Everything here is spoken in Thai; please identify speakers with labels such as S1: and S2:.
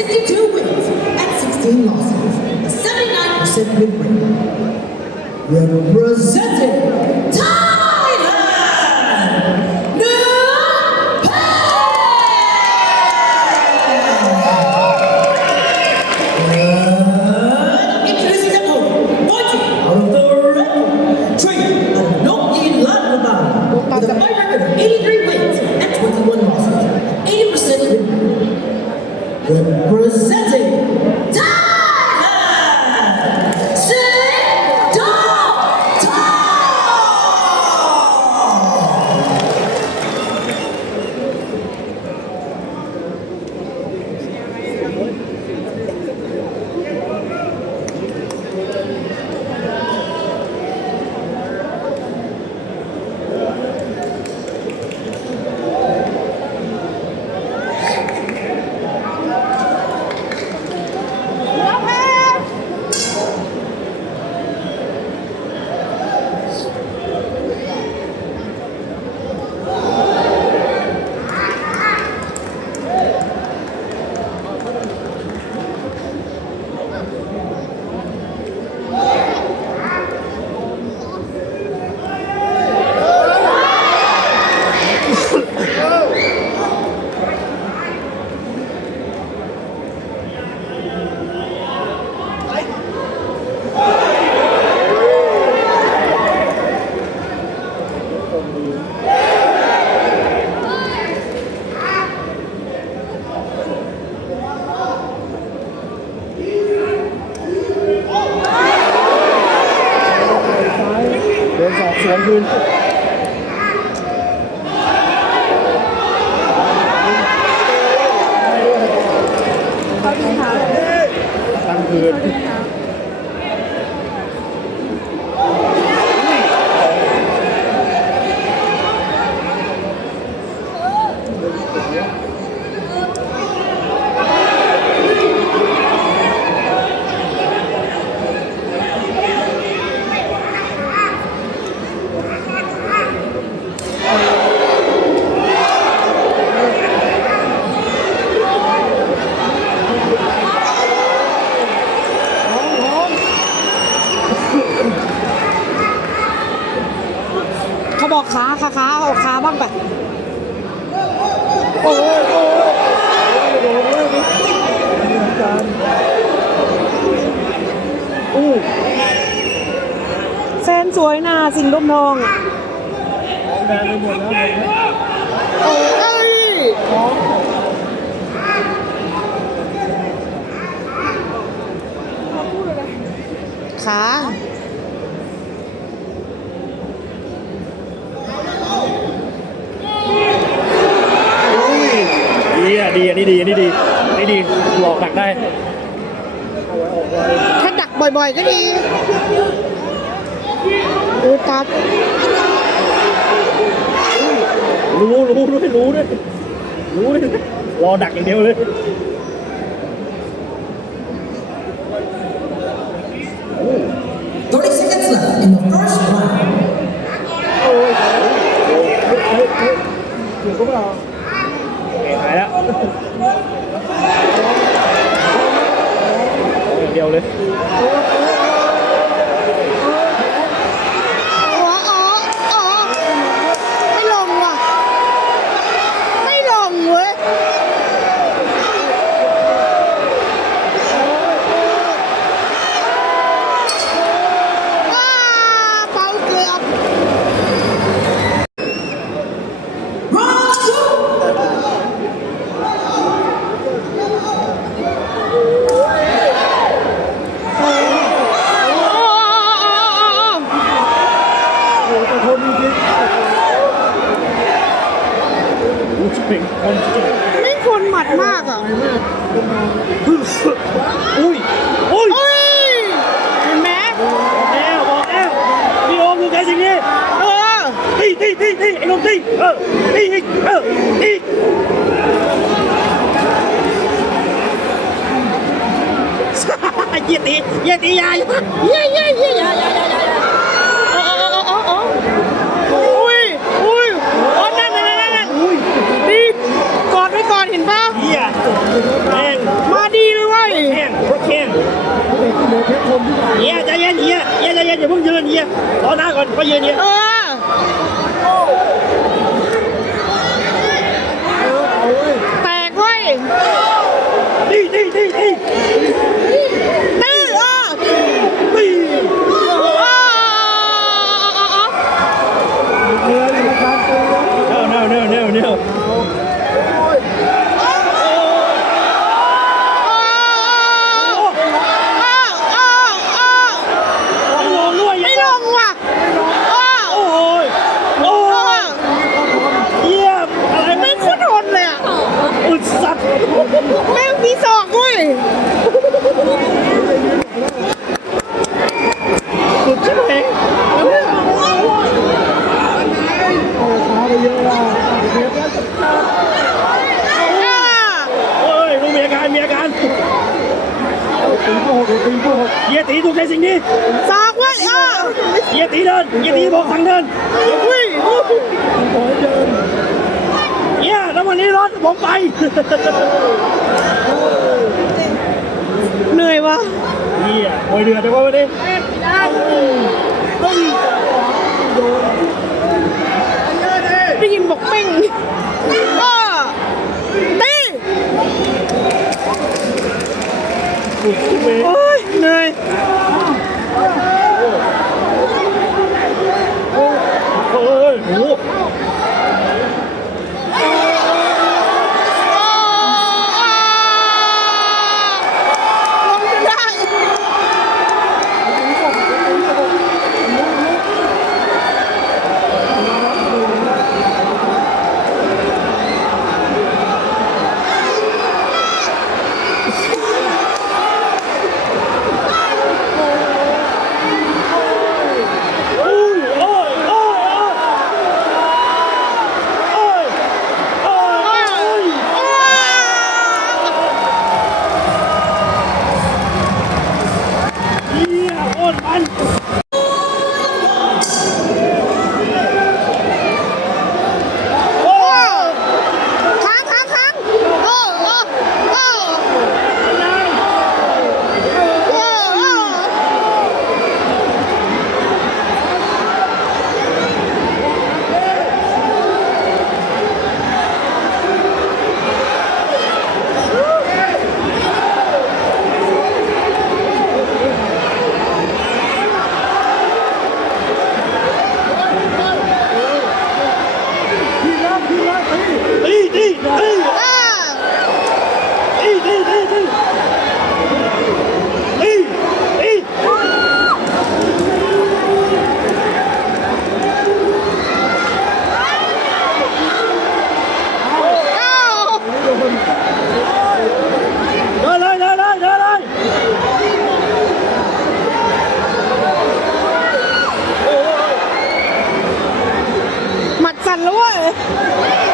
S1: 62 wins and 16 losses. A 79% win rate. Representing Thailand,
S2: ดินสอบสวนคืนตั้งคืน
S3: เขาบอกขาขาขาเอาขาบ้างไป
S2: โอ้ยโอ้ยโอ้ยอาจารย์ อู้
S3: แฟนสวยนะสิงห์ดมทองอะ
S2: แบนไปหมดแล้วเห็นไหม
S3: เอ้ยขา
S2: ดีอะดีอะนี่ดีอันนี่ดีอันี่ดีหลอกดักได้เอาไว้ออกไว้
S3: ถ้าดัก บ่อยๆก็ดีดูตับ
S2: รู้รู้ด้วยรู้ด้วยรู้ด้วยรอดักอย่างเดียวเลย ตีเออตีอีกเออตีเยี่ยตีเยี่ยตียาย
S3: เยี่ยเยี่ยเยี่ยยายายา
S2: ยา
S3: ยเห็นป่ะ
S2: เฮียแม่ง
S3: มาดี
S4: เลยว้ยแม่งโคตร
S2: เข้มเยใจเย็นเฮียเฮียใจเย็นอย่าเพิ่งยืนเฮียรอหน้าก่อนไปยื
S3: นเฮีย move, move, move. เยี
S4: ยตี
S2: ถูกใจสิ่งนี้
S3: สากไว้อะ
S2: เยียตีเดินเยียตีบอกทางเดิน
S4: วิ่งเดิน
S2: เฮียแล้ววันนี้รถผมไป
S3: เหนื่อยวะ
S2: เยียโอยเดือดจังวะวันนี้
S3: ได้ยินบอกเป้งก็ตี
S2: Oh, man. Yeah.